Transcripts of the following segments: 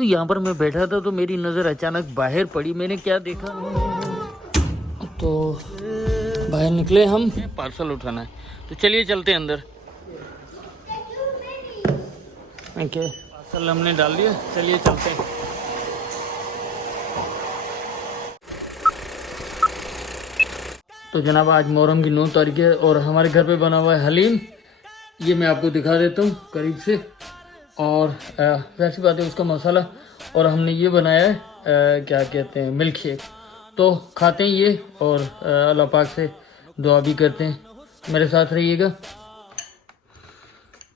दोस्तों यहाँ पर मैं बैठा था तो मेरी नज़र अचानक बाहर पड़ी। मैंने क्या देखा तो बाहर निकले हम, पार्सल उठाना है तो चलिए चलते हैं अंदर। ओके, पार्सल हमने डाल दिया, चलिए चलते हैं। तो जनाब आज मुहर्रम की 9 तारीख है और हमारे घर पे बना हुआ है हलीम। ये मैं आपको दिखा देता हूँ करीब से। और वैसी बात है उसका मसाला, और हमने ये बनाया है क्या कहते हैं, मिल्क शेक। तो खाते हैं ये और अल्लाह पाक से दुआ भी करते हैं। मेरे साथ रहिएगा।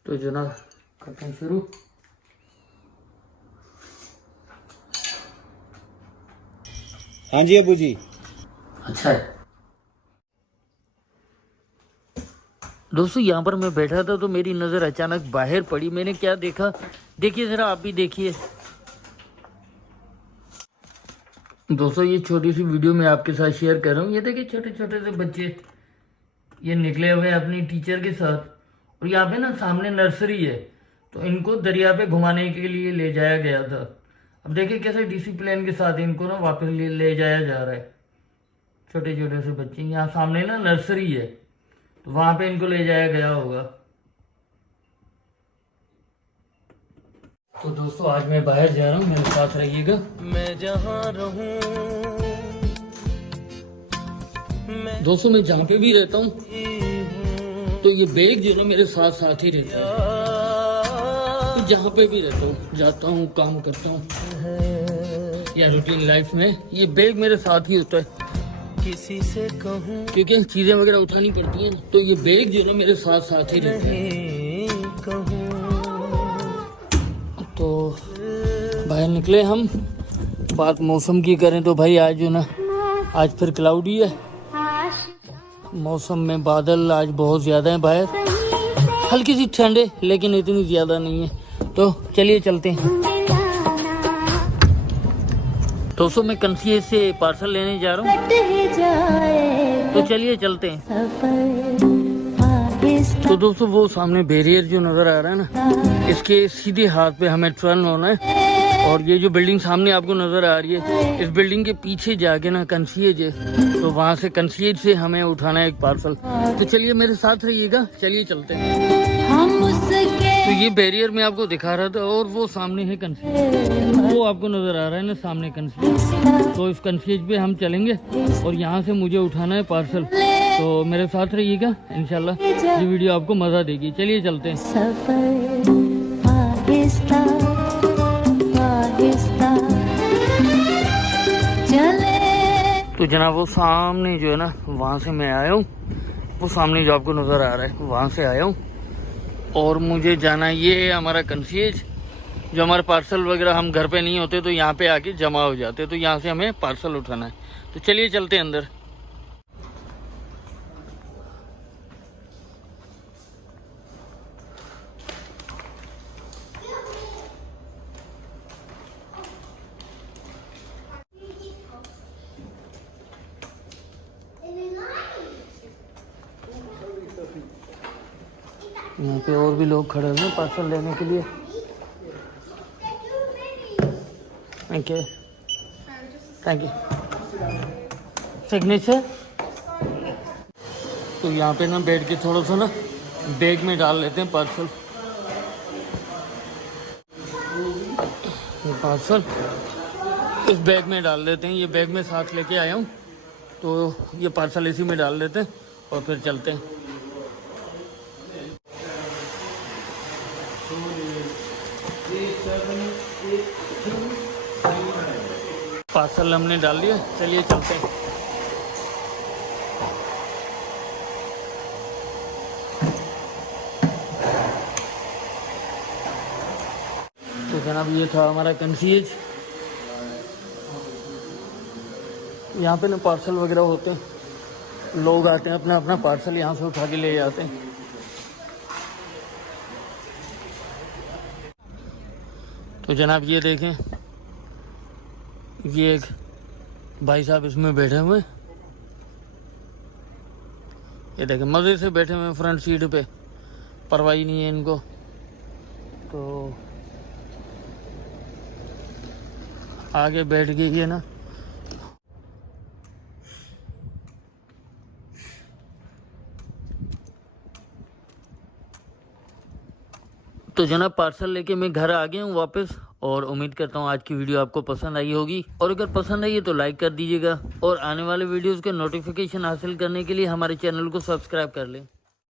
तो जनाब करते हैं शुरू। हाँ जी अबू जी। अच्छा है दोस्तों, यहाँ पर मैं बैठा था तो मेरी नज़र अचानक बाहर पड़ी। मैंने क्या देखा, देखिए ज़रा, आप भी देखिए। दोस्तों ये छोटी सी वीडियो मैं आपके साथ शेयर कर रहा हूँ। ये देखिए छोटे छोटे से बच्चे ये निकले हुए हैं अपनी टीचर के साथ। और यहाँ पे ना सामने नर्सरी है, तो इनको दरिया पे घुमाने के लिए ले जाया गया था। अब देखिए कैसे डिसिप्लिन के साथ इनको ना वापस ले जाया जा रहा है। छोटे छोटे से बच्चे, यहाँ सामने ना नर्सरी है तो वहां पे इनको ले जाया गया होगा। तो दोस्तों आज मैं बाहर जा रहा हूँ, मेरे साथ रहिएगा। मैं जहाँ रहूं, दोस्तों मैं जहाँ पे भी रहता हूँ तो ये बैग जो ना मेरे साथ साथ ही रहता है। तो जहाँ पे भी रहता हूँ, जाता हूँ, काम करता हूँ या रूटीन लाइफ में, ये बैग मेरे साथ ही होता है। किसी से कहूँ क्योंकि चीजें वगैरह उठानी पड़ती हैं, तो ये बैग जो ना मेरे साथ साथ ही रहता है। तो बाहर निकले हम। बात मौसम की करें तो भाई आज जो ना, आज फिर क्लाउडी है मौसम में, बादल आज बहुत ज़्यादा है बाहर। हल्की सी ठंड है लेकिन इतनी ज़्यादा नहीं है। तो चलिए चलते हैं। दोस्तों मैं कंसीज से पार्सल लेने जा रहा हूँ, तो चलिए चलते हैं। तो दोस्तों वो सामने बैरियर जो नज़र आ रहा है ना, इसके सीधे हाथ पे हमें टर्न होना है। और ये जो बिल्डिंग सामने आपको नज़र आ रही है, इस बिल्डिंग के पीछे जाके ना कंसीज है, तो वहाँ से कंसीज से हमें उठाना है एक पार्सल। तो चलिए मेरे साथ रहिएगा, चलिए चलते हैं। तो ये बैरियर मैं आपको दिखा रहा था और वो सामने है कंसीज, वो आपको नज़र आ रहा है ना सामने कंसीज। तो इस कंसीज पे हम चलेंगे और यहाँ से मुझे उठाना है पार्सल। तो मेरे साथ रहिएगा, इंशाल्लाह ये वीडियो आपको मज़ा देगी। चलिए चलते हैं। तो जनाब वो सामने जो है ना, वहाँ से मैं आया हूँ। वो सामने जो आपको नज़र आ रहा है वहाँ से आया हूँ और मुझे जाना, ये हमारा कंसीज जो हमारे पार्सल वगैरह, हम घर पे नहीं होते तो यहाँ पे आके जमा हो जाते, तो यहाँ से हमें पार्सल उठाना है। तो चलिए चलते हैं अंदर। यहाँ पे और भी लोग खड़े हुए हैं पार्सल लेने के लिए। Okay, thank you. सिग्नेचर। तो यहाँ पे ना बैठ के थोड़ा सा ना बैग में डाल लेते हैं पार्सल। ये पार्सल इस बैग में डाल देते हैं। ये बैग में साथ लेके आया हूँ, तो ये पार्सल इसी में डाल देते हैं और फिर चलते हैं। पार्सल हमने डाल दिया, चलिए चलते हैं। तो जनाब ये था हमारा कंसीज। यहाँ पे ना पार्सल वगैरह होते हैं, लोग आते हैं अपना अपना पार्सल यहाँ से उठा के ले जाते हैं। तो जनाब ये देखें, ये एक भाई साहब इसमें बैठे हुए, ये देखें मज़े से बैठे हुए फ्रंट सीट पे, परवाही नहीं है इनको। तो आगे बैठ गई है ना। तो जनाब पार्सल लेके मैं घर आ गया हूँ वापस, और उम्मीद करता हूँ आज की वीडियो आपको पसंद आई होगी, और अगर पसंद आई है तो लाइक कर दीजिएगा, और आने वाले वीडियोस के नोटिफिकेशन हासिल करने के लिए हमारे चैनल को सब्सक्राइब कर लें।